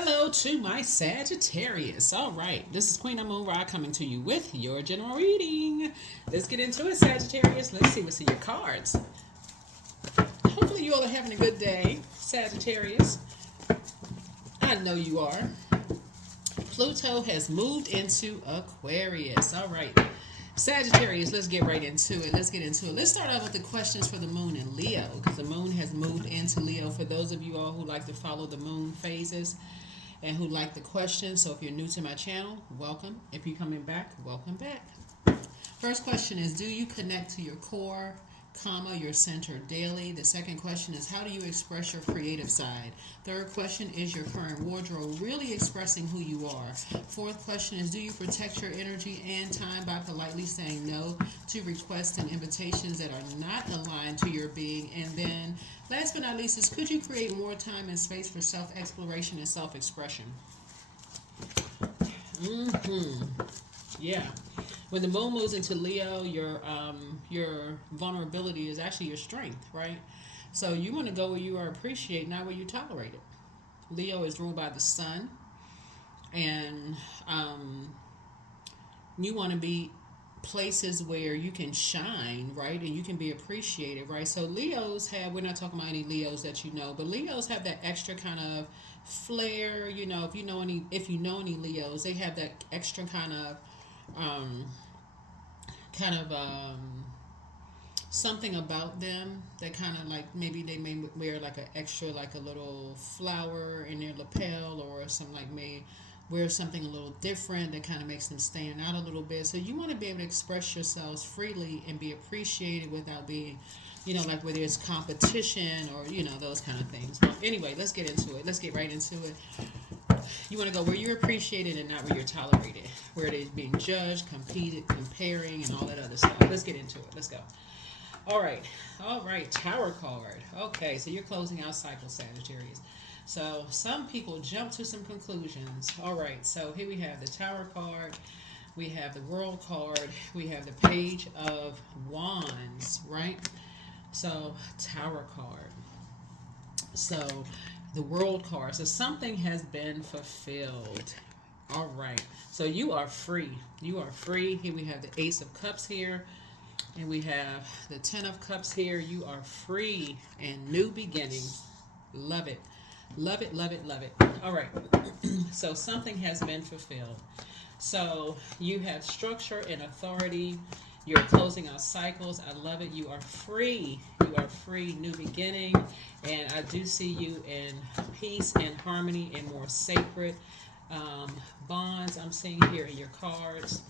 Hello to my Sagittarius. All right, this is Queen Amun Ra coming to you with your general reading. Let's get into it, Sagittarius. Let's see what's in your cards. Hopefully, you all are having a good day, Sagittarius. I know you are. Pluto has moved into Aquarius. All right, Sagittarius, let's get right into it. Let's start out with the questions for the moon in Leo, because the moon has moved into Leo. For those of you all who like to follow the moon phases and who like the questions, so if you're new to my channel, welcome. If you're coming back, welcome back. First question is, do you connect to your core, your center daily? The second question is, how do you express your creative side? Third question is, your current wardrobe really expressing who you are? Fourth question is, do you protect your energy and time by politely saying no to requests and invitations that are not aligned to your being? And then last but not least is, could you create more time and space for self-exploration and self-expression? Yeah. When the moon moves into Leo, your vulnerability is actually your strength, right? So you want to go where you are appreciated, not where you tolerate it. Leo is ruled by the sun, and you want to be places where you can shine, right, and you can be appreciated, right? So Leos have, we're not talking about any Leos that you know, but Leos have that extra kind of flair. You know, if you know any Leos, they have that extra um, kind of something about them that kind of, like, maybe they may wear like an extra, like a little flower in their lapel, or some, like, may wear something a little different that kind of makes them stand out a little bit. So you want to be able to express yourselves freely and be appreciated without being, like where there's competition or, those kind of things. Well, anyway, let's get into it. Let's get right into it. You want to go where you're appreciated and not where you're tolerated, where it is being judged, competed, comparing, and all that other stuff. Let's get into it. Let's go. All right, Tower card. Okay, so you're closing out cycle, Sagittarius. So some people jump to some conclusions. All right, so here we have the Tower card. We have the World card. We have the Page of Wands, right? So Tower card. So the World card. So something has been fulfilled. All right. So you are free. You are free. Here we have the Ace of Cups here. And we have the Ten of Cups here. You are free and new beginnings. Love it. Love it, love it, love it. All right. So something has been fulfilled. So you have structure and authority. You're closing out cycles. I love it. You are free. You are free, new beginning. And I do see you in peace and harmony and more sacred bonds. I'm seeing here in your cards.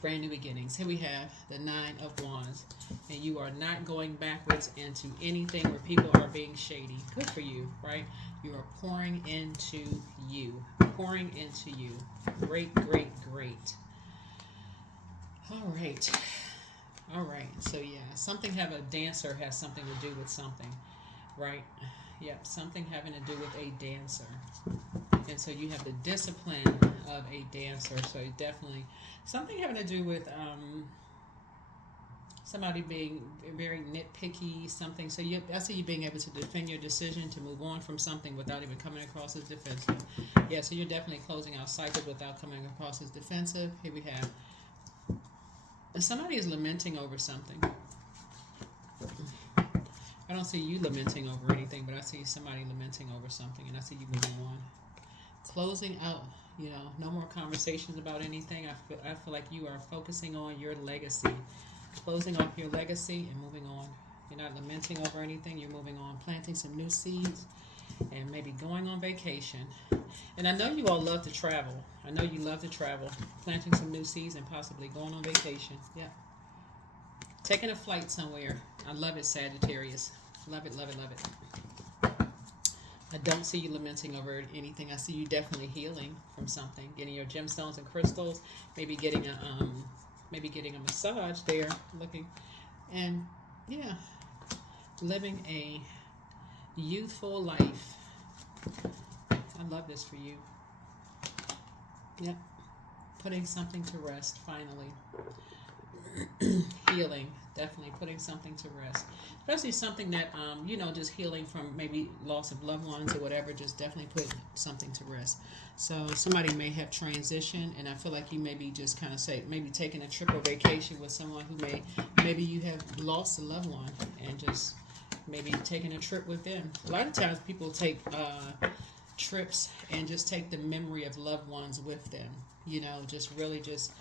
Brand new beginnings. Here we have the Nine of Wands. And you are not going backwards into anything where people are being shady. Good for you, right? You are pouring into you. Pouring into you. Great, great, great. All right. So yeah, a dancer has something to do with something, right? Yep, something having to do with a dancer. And so you have the discipline of a dancer. So definitely something having to do with somebody being very nitpicky, something. So I see you being able to defend your decision to move on from something without even coming across as defensive. Yeah, so you're definitely closing out cycles without coming across as defensive. Here we have somebody is lamenting over something. I don't see you lamenting over anything, but I see somebody lamenting over something, and I see you moving on. Closing out, no more conversations about anything. I feel like you are focusing on your legacy. Closing off your legacy and moving on. You're not lamenting over anything. You're moving on, planting some new seeds, and maybe going on vacation. And I know you all love to travel. I know you love to travel, planting some new seeds and possibly going on vacation. Yeah. Taking a flight somewhere. I love it, Sagittarius. Love it, love it, love it. I don't see you lamenting over anything. I see you definitely healing from something. Getting your gemstones and crystals. Maybe getting a massage there. Looking, and yeah, living a youthful life. I love this for you. Yep. Putting something to rest finally. Healing, definitely putting something to rest, especially something that just healing from maybe loss of loved ones or whatever. Just definitely put something to rest. So somebody may have transitioned, and I feel like you maybe just kind of say maybe taking a trip or vacation with someone who maybe you have lost a loved one, and just maybe taking a trip with them. A lot of times people take trips and just take the memory of loved ones with them. Just really just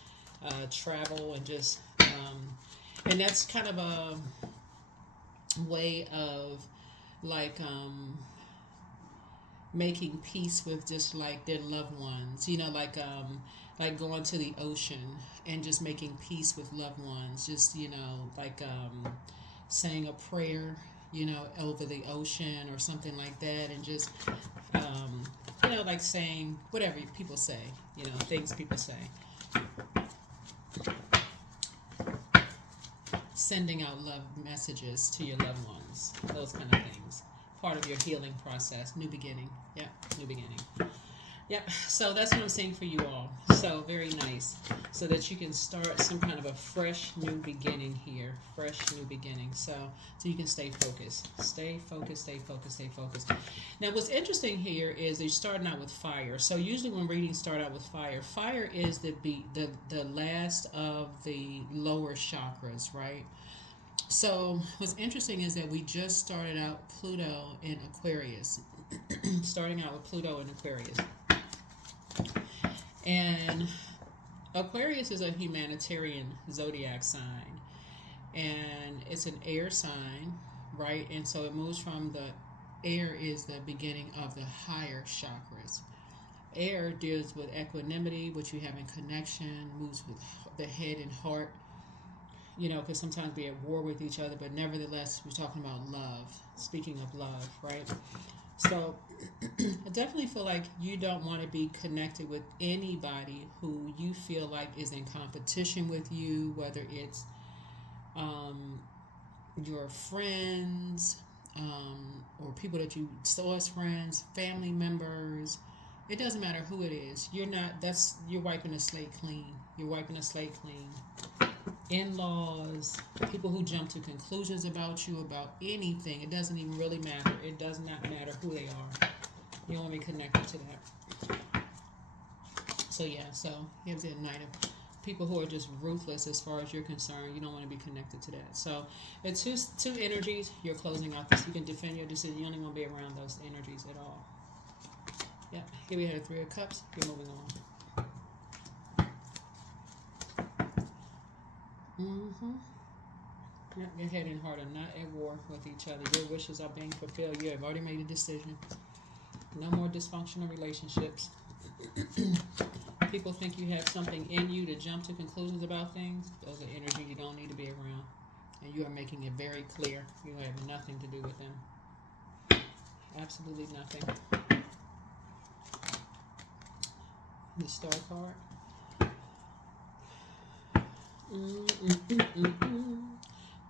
travel and just and that's kind of a way of like making peace with just like their loved ones, like going to the ocean and just making peace with loved ones, just like saying a prayer, over the ocean or something like that, and just like saying whatever people say, things people say, sending out love messages to your loved ones, those kind of things. Part of your healing process, new beginning. Yep, new beginning. Yep, so that's what I'm saying for you all. So very nice. So that you can start some kind of a fresh new beginning here. Fresh new beginning. So you can stay focused. Stay focused, stay focused, stay focused. Now what's interesting here is they're starting out with fire. So usually when readings start out with fire, fire is the last of the lower chakras, right? So what's interesting is that we just started out Pluto in Aquarius. Starting out with Pluto in Aquarius. And Aquarius is a humanitarian zodiac sign. And it's an air sign, right? And so it moves from the air is the beginning of the higher chakras. Air deals with equanimity, which you have in connection, moves with the head and heart. Because sometimes we're at war with each other, but nevertheless, we're talking about love. Speaking of love, right? So I definitely feel like you don't want to be connected with anybody who you feel like is in competition with you, whether it's your friends or people that you saw as friends, family members. It doesn't matter who it is. You're wiping the slate clean. You're wiping the slate clean. In-laws, people who jump to conclusions about you, about anything. It doesn't even really matter. It does not matter who they are. You don't want to be connected to that. So here's the night of people who are just ruthless as far as you're concerned. You don't want to be connected to that. So it's two energies. You're closing out this. You can defend your decision. You don't even want to be around those energies at all. Yep. Here we have the Three of Cups. You're moving on. Yep, your head and heart are not at war with each other. Your wishes are being fulfilled. You have already made a decision. No more dysfunctional relationships. People think you have something in you to jump to conclusions about things. Those are energy you don't need to be around. And you are making it very clear. You have nothing to do with them. Absolutely nothing. The Star card.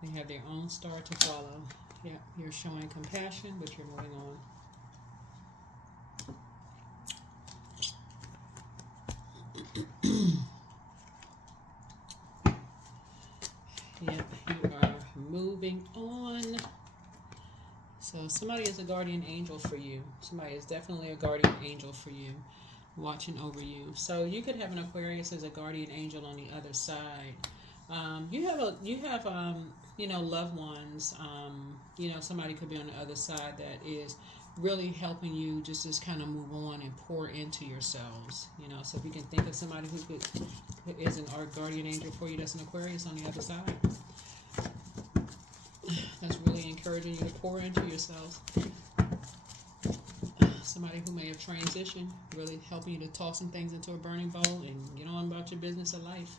They have their own star to follow. Yeah, you're showing compassion, but you're moving on. Yep, you are moving on. So somebody is a guardian angel for you. Somebody is definitely a guardian angel for you, watching over you. So you could have an Aquarius as a guardian angel on the other side. You have loved ones. Somebody could be on the other side that is really helping you just kind of move on and pour into yourselves. So if you can think of somebody who is an art guardian angel for you, that's an Aquarius on the other side. That's really encouraging you to pour into yourselves. Somebody who may have transitioned, really helping you to toss some things into a burning bowl and get on about your business of life.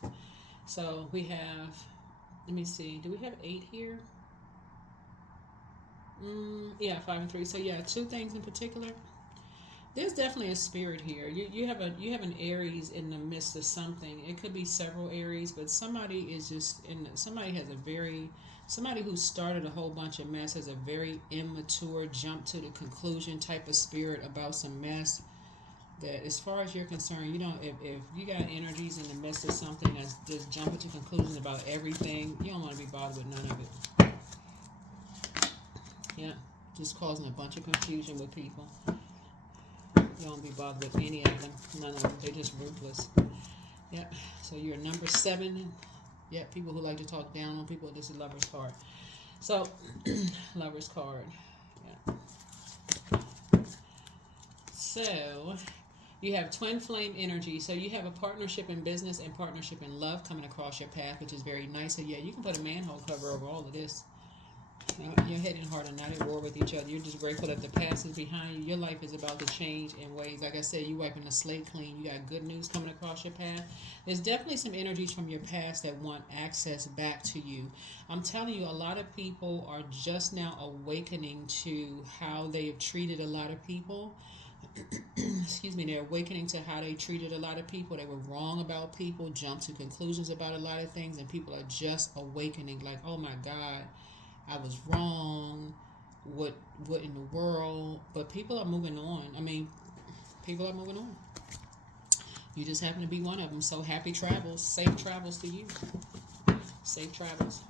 So we have, let me see, do we have 8 here? 5 and 3. So 2 things in particular. There's definitely a spirit here. You have an Aries in the midst of something. It could be several Aries, but somebody is just somebody who started a whole bunch of mess has a very immature, jump to the conclusion type of spirit about some mess. that as far as you're concerned, you don't, if you got energies in the midst of something that's just jumping to conclusions about everything, you don't want to be bothered with none of it. Yeah, just causing a bunch of confusion with people. You don't be bothered with any of them. None of them. They're just ruthless. Yep. So you're number 7. Yep. People who like to talk down on people. This is Lover's card. So, Lover's card. Yeah. So, you have twin flame energy. So you have a partnership in business and partnership in love coming across your path, which is very nice. So yeah, you can put a manhole cover over all of this. Your head and heart are not at war with each other. You're just grateful that the past is behind you. Your life is about to change in ways. Like I said, you wiping the slate clean. You got good news coming across your path. There's definitely some energies from your past that want access back to you. I'm telling you, a lot of people are just now awakening to how they have treated a lot of people. Excuse me, they're awakening to how they treated a lot of people. They were wrong about people, jumped to conclusions about a lot of things, and people are just awakening like, oh my God, I was wrong. What in the world? But people are moving on. I mean, people are moving on. You just happen to be one of them. So happy travels. Safe travels to you. Safe travels.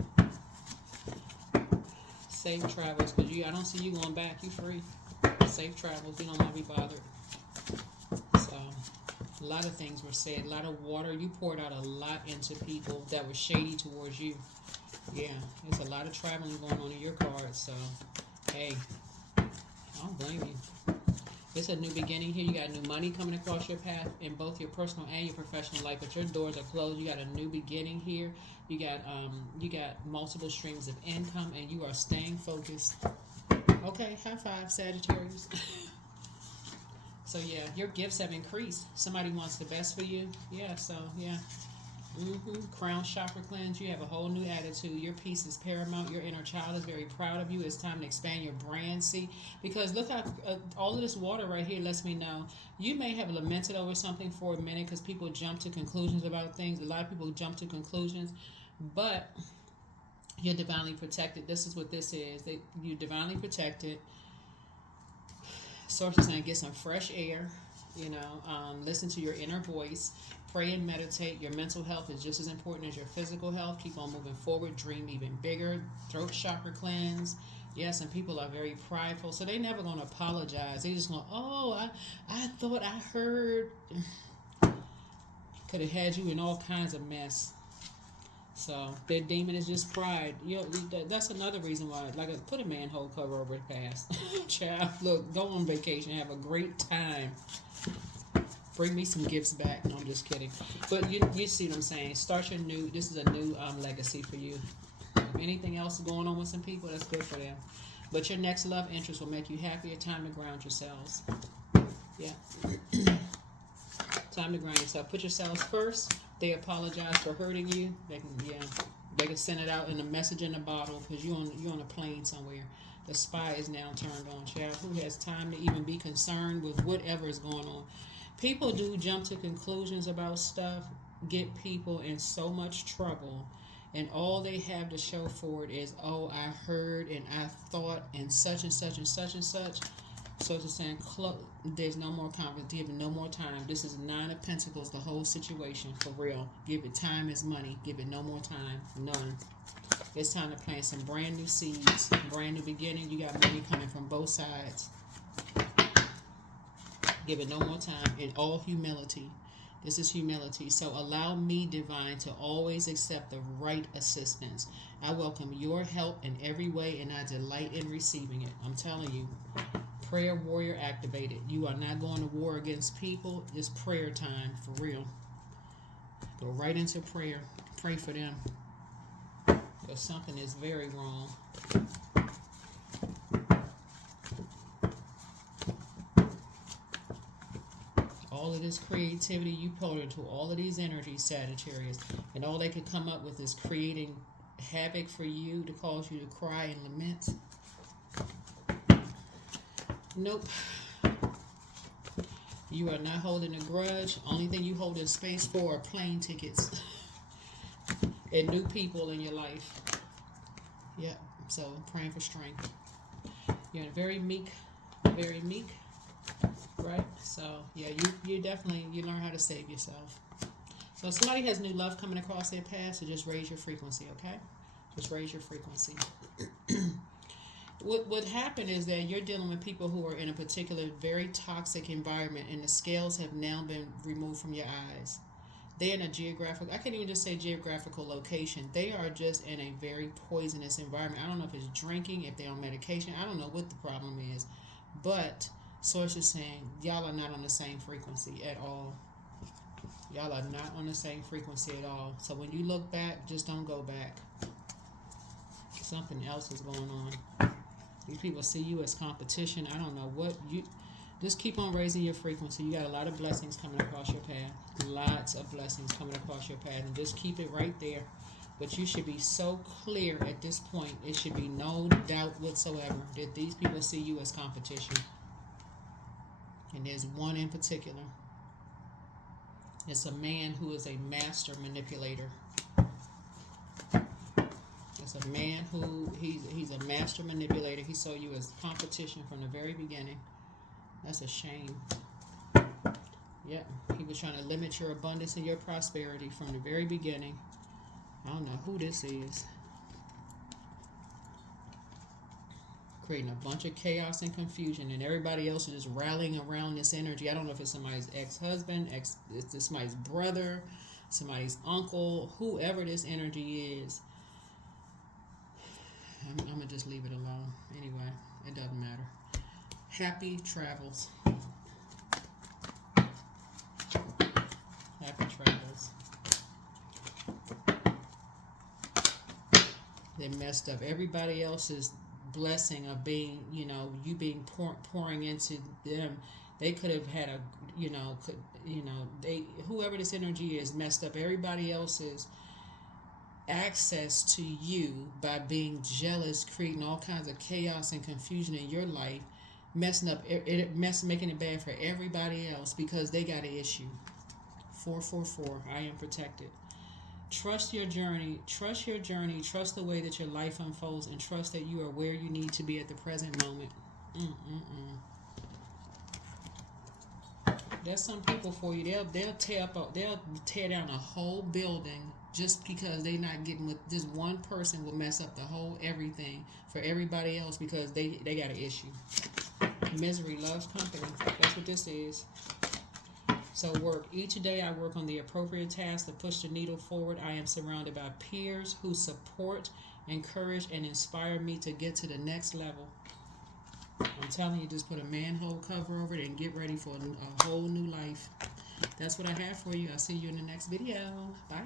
Safe travels. Because I don't see you going back. You free. Safe travels. You don't want to be bothered. So, a lot of things were said. A lot of water. You poured out a lot into people that were shady towards you. Yeah, there's a lot of traveling going on in your cards, so, hey, I don't blame you. It's a new beginning here. You got new money coming across your path in both your personal and your professional life, but your doors are closed. You got a new beginning here. You got multiple streams of income, and you are staying focused. Okay, high five, Sagittarius. So, yeah, your gifts have increased. Somebody wants the best for you. Yeah, so, yeah. Crown chakra cleanse. You have a whole new attitude. Your peace is paramount. Your inner child is very proud of you. It's time to expand your brand. See, because look how all of this water right here lets me know you may have lamented over something for a minute because people jump to conclusions about things. A lot of people jump to conclusions, but you're divinely protected. This is what this is. You're divinely protected. Source is saying get some fresh air. Listen to your inner voice. Pray and meditate. Your mental health is just as important as your physical health. Keep on moving forward. Dream even bigger. Throat chakra cleanse. Yes, and people are very prideful, so they never going to apologize. They just going, oh, I thought I heard. Could have had you in all kinds of mess. So their demon is just pride. That's another reason why. Like, put a manhole cover over the past. Child, look, go on vacation, have a great time. Bring me some gifts back. No, I'm just kidding. But you see what I'm saying. Start your new. This is a new legacy for you. If anything else is going on with some people, that's good for them. But your next love interest will make you happier. Time to ground yourselves. Yeah. Time to ground yourself. Put yourselves first. They apologize for hurting you. They can send it out in a message in a bottle because you're on a plane somewhere. The spy is now turned on. Child, who has time to even be concerned with whatever is going on? People do jump to conclusions about stuff, get people in so much trouble, and all they have to show for it is, oh, I heard and I thought and such and such and such and such. So it's saying, there's no more conference, give it no more time. This is 9 of Pentacles, the whole situation, for real. Give it time is money. Give it no more time. None. It's time to plant some brand new seeds, brand new beginning. You got money coming from both sides. Give it no more time. In all humility. This is humility. So allow me, divine, to always accept the right assistance. I welcome your help in every way, and I delight in receiving it. I'm telling you. Prayer warrior activated. You are not going to war against people. It's prayer time, for real. Go right into prayer. Pray for them. Because something is very wrong. All of this creativity you poured into all of these energies, Sagittarius, and all they could come up with is creating havoc for you to cause you to cry and lament. Nope. You are not holding a grudge. Only thing you hold in space for are plane tickets and new people in your life. Yep. So praying for strength. You're very meek, right? So yeah, you definitely you learn how to save yourself. So if somebody has new love coming across their path, so just raise your frequency, okay? Just raise your frequency. What happened is that you're dealing with people who are in a particular very toxic environment, and the scales have now been removed from your eyes. They're in a geographical, I can't even just say geographical location. They are just in a very poisonous environment. I don't know if it's drinking, if they're on medication. I don't know what the problem is. But source is saying y'all are not on the same frequency at all. Y'all are not on the same frequency at all. So when you look back, just don't go back. Something else is going on. These people see you as competition. I don't know what you. Just keep on raising your frequency. You got a lot of blessings coming across your path. Lots of blessings coming across your path. And just keep it right there. But you should be so clear at this point. It should be no doubt whatsoever that these people see you as competition. And there's one in particular. It's a man who is a master manipulator. It's a man who he's a master manipulator. He saw you as competition from the very beginning. That's a shame. Yeah, he was trying to limit your abundance and your prosperity from the very beginning. I don't know who this is. Creating a bunch of chaos and confusion, and everybody else is just rallying around this energy. I don't know if it's somebody's ex-husband, it's somebody's brother, somebody's uncle, whoever this energy is. I'm going to just leave it alone. Anyway, it doesn't matter. Happy travels. Happy travels. They messed up everybody else's blessing of being, you being pouring into them. They could have had whoever this energy is messed up everybody else's access to you by being jealous, creating all kinds of chaos and confusion in your life, messing up making it bad for everybody else because they got an issue. 444, I am protected. Trust your journey. Trust your journey. Trust the way that your life unfolds, and trust that you are where you need to be at the present moment. There's some people for you. They'll tear down a whole building just because they not getting with this one person will mess up the whole everything for everybody else because they got an issue. Misery loves company. That's what this is. So each day I work on the appropriate task to push the needle forward. I am surrounded by peers who support, encourage, and inspire me to get to the next level. I'm telling you, just put a manhole cover over it and get ready for a whole new life. That's what I have for you. I'll see you in the next video. Bye.